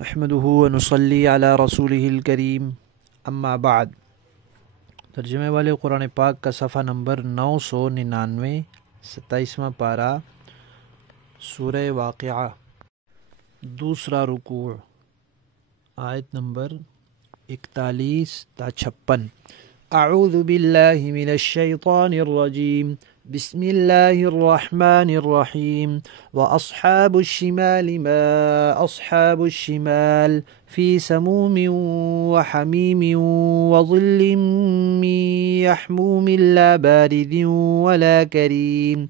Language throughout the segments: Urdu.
نحمده ونصلي على رسوله الکریم اما بعد۔ ترجمے والے قرآن پاک کا صفحہ نمبر 999، 27واں پارہ، سورہ واقعہ، دوسرا رکوع، آیت نمبر 41 تا 56۔ اعوذ باللہ من الشیطان الرجیم، بسم اللہ الرحمن الرحیم۔ وَأَصْحَابُ الشِّمَالِ مَا أَصْحَابُ الشِّمَالِ فِي سَمُومٍ وَحَمِيمٍ وَظِلٍّ مِّن يَحْمُومٍ لَا بَارِدٍ وَلَا كَرِيمٍ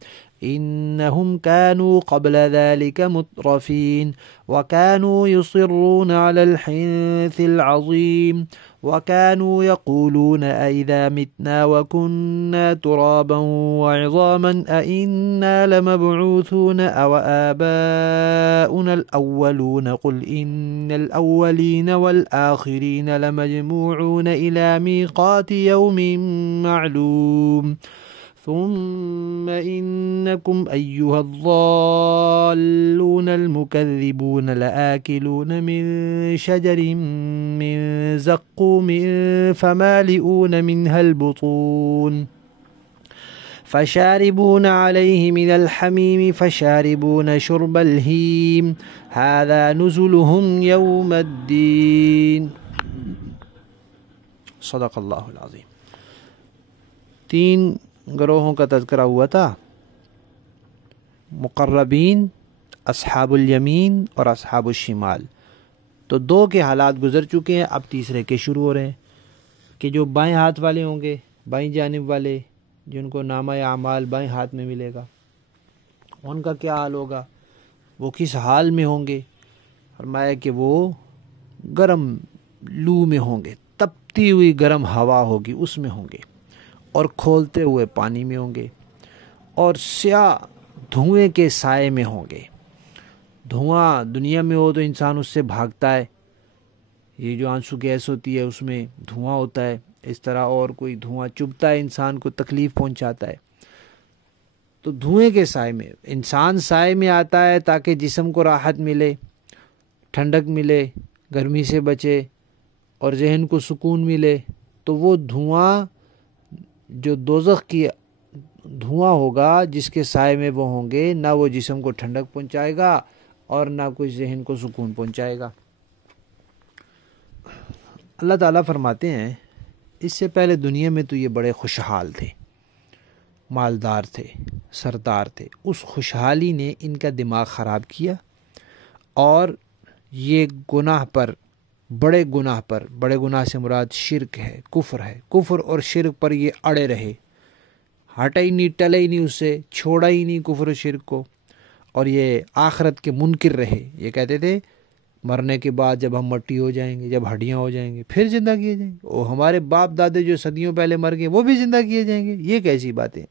إنهم كانوا قبل ذلك مترفين وكانوا يصرون على الحنث العظيم وكانوا يقولون أئذا متنا وكنا ترابا وعظاما أئنا لمبعوثون أو آباؤنا الأولون قل إن الأولين والآخرين لمجموعون إلى ميقات يوم معلوم ثم إنكم أيها الضالون المكذبون لآكلون من شجر من زقوم فمالئون منها البطون فشاربون عليه من الحميم فشاربون شرب الهيم هذا نزلهم يوم الدين صدق اللہ العظیم۔ 3 گروہوں کا تذکرہ ہوا تھا، مقربین، اصحاب الیمین اور اصحاب الشمال۔ تو 2 کے حالات گزر چکے ہیں، اب تیسرے کے شروع ہو رہے ہیں کہ جو بائیں ہاتھ والے ہوں گے، بائیں جانب والے، جن کو نامہ اعمال بائیں ہاتھ میں ملے گا، ان کا کیا حال ہوگا، وہ کس حال میں ہوں گے؟ فرمایا کہ وہ گرم لو میں ہوں گے، تپتی ہوئی گرم ہوا ہوگی اس میں ہوں گے، اور کھولتے ہوئے پانی میں ہوں گے، اور سیاہ دھوئیں کے سائے میں ہوں گے۔ دھواں دنیا میں ہو تو انسان اس سے بھاگتا ہے، یہ جو آنسو گیس ہوتی ہے اس میں دھواں ہوتا ہے، اس طرح اور کوئی دھواں چبھتا ہے انسان کو تکلیف پہنچاتا ہے۔ تو دھوئیں کے سائے میں انسان سائے میں آتا ہے تاکہ جسم کو راحت ملے، ٹھنڈک ملے، گرمی سے بچے اور ذہن کو سکون ملے۔ تو وہ دھواں جو دوزخ کی دھواں ہوگا جس کے سائے میں وہ ہوں گے، نہ وہ جسم کو ٹھنڈک پہنچائے گا اور نہ کوئی ذہن کو سکون پہنچائے گا۔ اللہ تعالیٰ فرماتے ہیں اس سے پہلے دنیا میں تو یہ بڑے خوشحال تھے، مالدار تھے، سردار تھے۔ اس خوشحالی نے ان کا دماغ خراب کیا اور یہ گناہ پر، بڑے گناہ سے مراد شرک ہے، کفر ہے، کفر اور شرک پر یہ اڑے رہے، ہٹا ہی نہیں، ٹلے ہی نہیں، اس سے چھوڑا ہی نہیں کفر و شرک کو، اور یہ آخرت کے منکر رہے۔ یہ کہتے تھے مرنے کے بعد جب ہم مٹی ہو جائیں گے، جب ہڈیاں ہو جائیں گے، پھر زندہ کیے جائیں گے، اور ہمارے باپ دادے جو صدیوں پہلے مر گئے وہ بھی زندہ کیے جائیں گے، یہ کیسی باتیں؟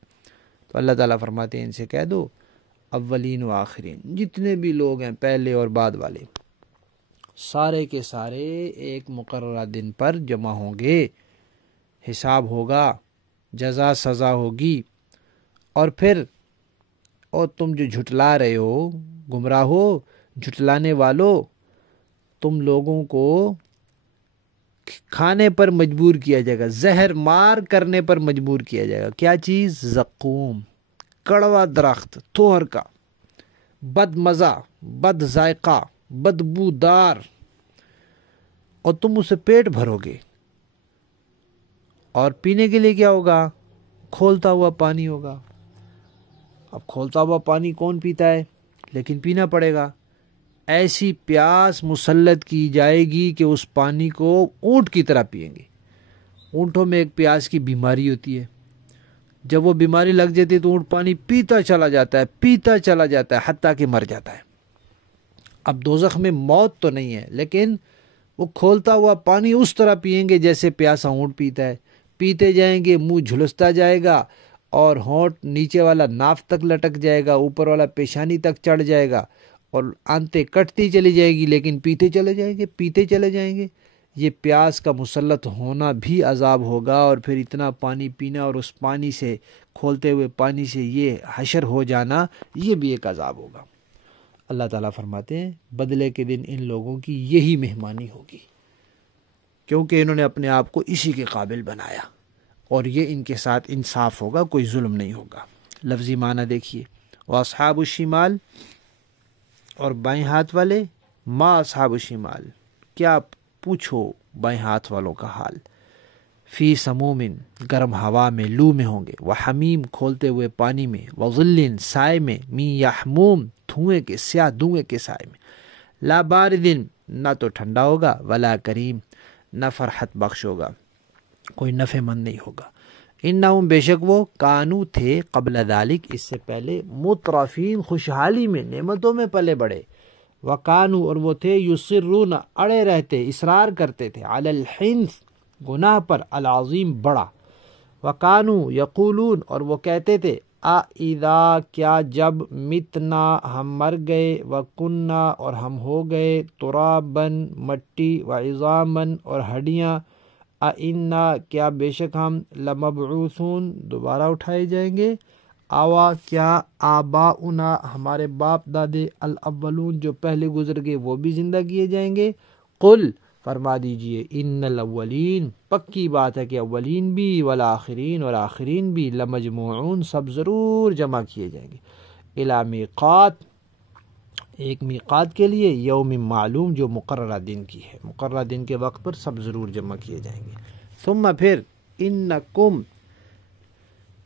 تو اللہ تعالیٰ فرماتے ہیں ان سے کہہ دو اولین و آخرین، جتنے بھی لوگ ہیں پہلے اور بعد والے، سارے کے سارے ایک مقررہ دن پر جمع ہوں گے، حساب ہوگا، جزا سزا ہوگی۔ اور پھر اور تم جو جھٹلا رہے ہو، گمراہ ہو، جھٹلانے والو، تم لوگوں کو کھانے پر مجبور کیا جائے گا، زہر مار کرنے پر مجبور کیا جائے گا۔ کیا چیز؟ زقوم، کڑوا درخت، توہر کا، بد مزہ، بد ذائقہ، بدبودار، اور تم اسے پیٹ بھرو گے۔ اور پینے کے لیے کیا ہوگا؟ کھولتا ہوا پانی ہوگا۔ اب کھولتا ہوا پانی کون پیتا ہے؟ لیکن پینا پڑے گا۔ ایسی پیاس مسلط کی جائے گی کہ اس پانی کو اونٹ کی طرح پئیں گے۔ اونٹوں میں ایک پیاس کی بیماری ہوتی ہے، جب وہ بیماری لگ جاتی ہے تو اونٹ پانی پیتا چلا جاتا ہے، حتیٰ کہ مر جاتا ہے۔ اب دوزخ میں موت تو نہیں ہے، لیکن وہ کھولتا ہوا پانی اس طرح پئیں گے جیسے پیاسا اونٹ پیتا ہے، پیتے جائیں گے، منہ جھلستا جائے گا، اور ہونٹ نیچے والا ناف تک لٹک جائے گا، اوپر والا پیشانی تک چڑھ جائے گا، اور آنتیں کٹتی چلی جائے گی، لیکن پیتے چلے جائیں گے۔ یہ پیاس کا مسلط ہونا بھی عذاب ہوگا، اور پھر اتنا پانی پینا اور اس پانی سے، کھولتے ہوئے پانی سے یہ حشر ہو جانا، یہ بھی ایک عذاب ہوگا۔ اللہ تعالیٰ فرماتے ہیں بدلے کے دن ان لوگوں کی یہی مہمانی ہوگی، کیونکہ انہوں نے اپنے آپ کو اسی کے قابل بنایا، اور یہ ان کے ساتھ انصاف ہوگا، کوئی ظلم نہیں ہوگا۔ لفظی معنی دیکھیے، واصحاب الشمال اور بائیں ہاتھ والے، ما اصحاب الشمال کیا پوچھو بائیں ہاتھ والوں کا حال، فی سموم گرم ہوا میں، لو میں ہوں گے، وحمیم کھولتے ہوئے پانی میں، وظل سائے میں، می یحموم دھوئیں کے، سیاہ دھوئیں کے سائے میں، لا باردن نہ تو ٹھنڈا ہوگا، ولا کریم نہ فرحت بخش ہوگا، کوئی نفع مند نہیں ہوگا۔ انہم بے شک وہ، کانو تھے، قبل ذالک اس سے پہلے، مترفین خوشحالی میں، نعمتوں میں پلے بڑے، وکانو اور وہ تھے، یصرون اڑے رہتے، اصرار کرتے تھے، علی الحنث گناہ پر، العظیم بڑا، وکانو یقولون اور وہ کہتے تھے، اذا کیا جب، متنا ہم مر گئے، وکننا اور ہم ہو گئے، ترابن مٹی، وعظامن اور ہڈیاں، انا کیا بے شک ہم، لمبعوثون دوبارہ اٹھائے جائیں گے، آوا کیا، آباؤنا ہمارے باپ دادے، الاولون جو پہلے گزر گئے وہ بھی زندہ کیے جائیں گے، قل فرما دیجئے، ان الاولین پکی بات ہے کہ اولین بھی، والآخرین اور آخرین بھی، لمجموعون سب ضرور جمع کیے جائیں گے، الی میقات ایک میقات کے لیے، یوم معلوم جو مقررہ دن کی ہے، مقررہ دن کے وقت پر سب ضرور جمع کیے جائیں گے۔ ثم پھر، انکم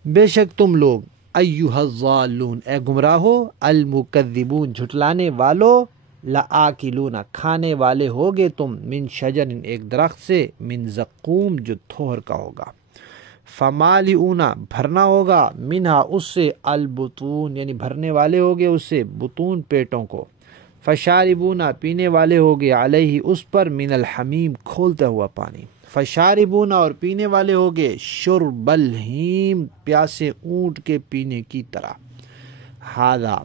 بے شک تم لوگ، ایھا الضالون اے گمراہو، المکذبون جھٹلانے والو، لآکلون کھانے والے ہوگے تم، من شجر ایک درخت سے، من زقوم جو تھوہر کا ہوگا، فمالئون بھرنا ہوگا، منہا اس سے، البطون یعنی بھرنے والے ہوگے اس سے، بطون پیٹوں کو، فشاربون پینے والے ہوگے، علیہ اس پر، من الحمیم کھولتا ہوا پانی، فشاربون اور پینے والے ہوگے، شرب الہیم پیاسے اونٹ کے پینے کی طرح، ھذا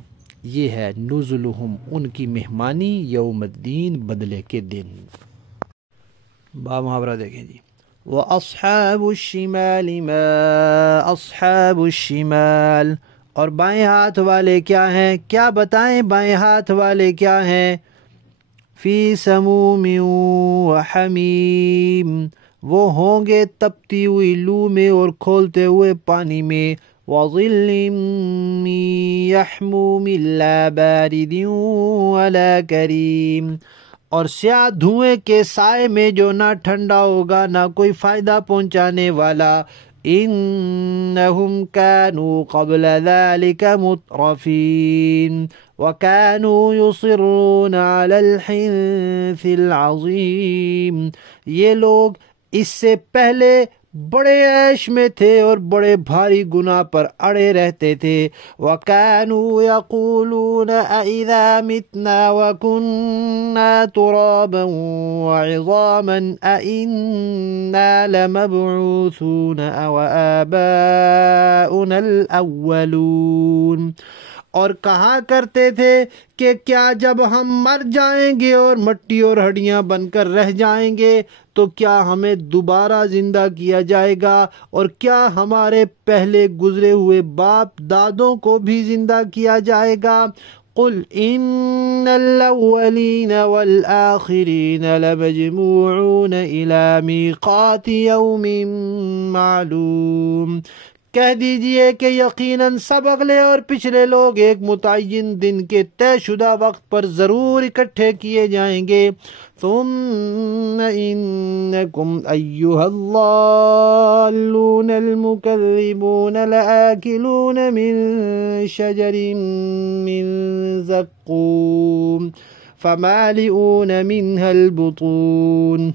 یہ ہے، نزلہم ان کی مہمانی، یوم الدین بدلے کے دن۔ با محاورہ دیکھیں جی، وَأَصْحَابُ الشِّمَالِ مَا أَصْحَابُ الشِّمَالِ اور بائیں ہاتھ والے کیا ہیں، کیا بتائیں بائیں ہاتھ والے کیا ہیں، فی سموم وحمیم وہ ہوں گے تپتی ہوئی لو میں اور کھولتے ہوئے پانی میں، وظل من یحموم لا بارد ولا کریم اور سیاہ دھوئیں کے سائے میں جو نہ ٹھنڈا ہوگا نہ کوئی فائدہ پہنچانے والا، انہم کانوا قبل ذلک مترفین وکانوا یصرون علی الحنث العظیم یہ لوگ اس سے پہلے بڑے عیش میں تھے اور بڑے بھاری گناہ پر اڑے رہتے تھے، وَكَانُوا يَقُولُونَ أَإِذَا مِتْنَا وَكُنَّا تُرَابًا وَعِظَامًا أَإِنَّا لَمَبْعُوثُونَ أَوَآبَاؤُنَا الْأَوَّلُونَ اور کہا کرتے تھے کہ کیا جب ہم مر جائیں گے اور مٹی اور ہڈیاں بن کر رہ جائیں گے تو کیا ہمیں دوبارہ زندہ کیا جائے گا، اور کیا ہمارے پہلے گزرے ہوئے باپ دادوں کو بھی زندہ کیا جائے گا، قل ان الاولین والآخرین لمجموعون الی میقات یوم معلوم کہہ دیجئے کہ یقیناً سب اگلے اور پچھلے لوگ ایک متعین دن کے طے شدہ وقت پر ضرور اکٹھے کیے جائیں گے، ثم انکم ایھا الضالون المکذبون لآکلون من شجر من زقوم فمالئون منها البطون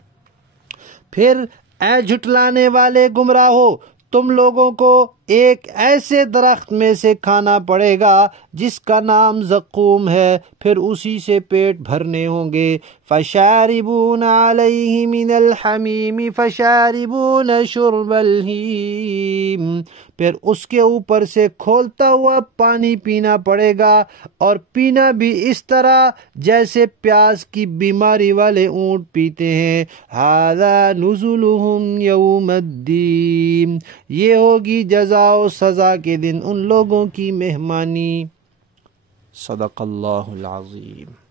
پھر اے جھٹلانے والے گمراہو، تم لوگوں کو ایک ایسے درخت میں سے کھانا پڑے گا جس کا نام زقوم ہے، پھر اسی سے پیٹ بھرنے ہوں گے، فشاربون علیہ من الحمیم فشاربون شرب الہیم پھر اس کے اوپر سے کھولتا ہوا پانی پینا پڑے گا، اور پینا بھی اس طرح جیسے پیاس کی بیماری والے اونٹ پیتے ہیں، ھذا نزلہم یوم الدین یہ ہوگی جزا و سزا کے دن ان لوگوں کی مہمانی۔ صدق اللہ العظیم.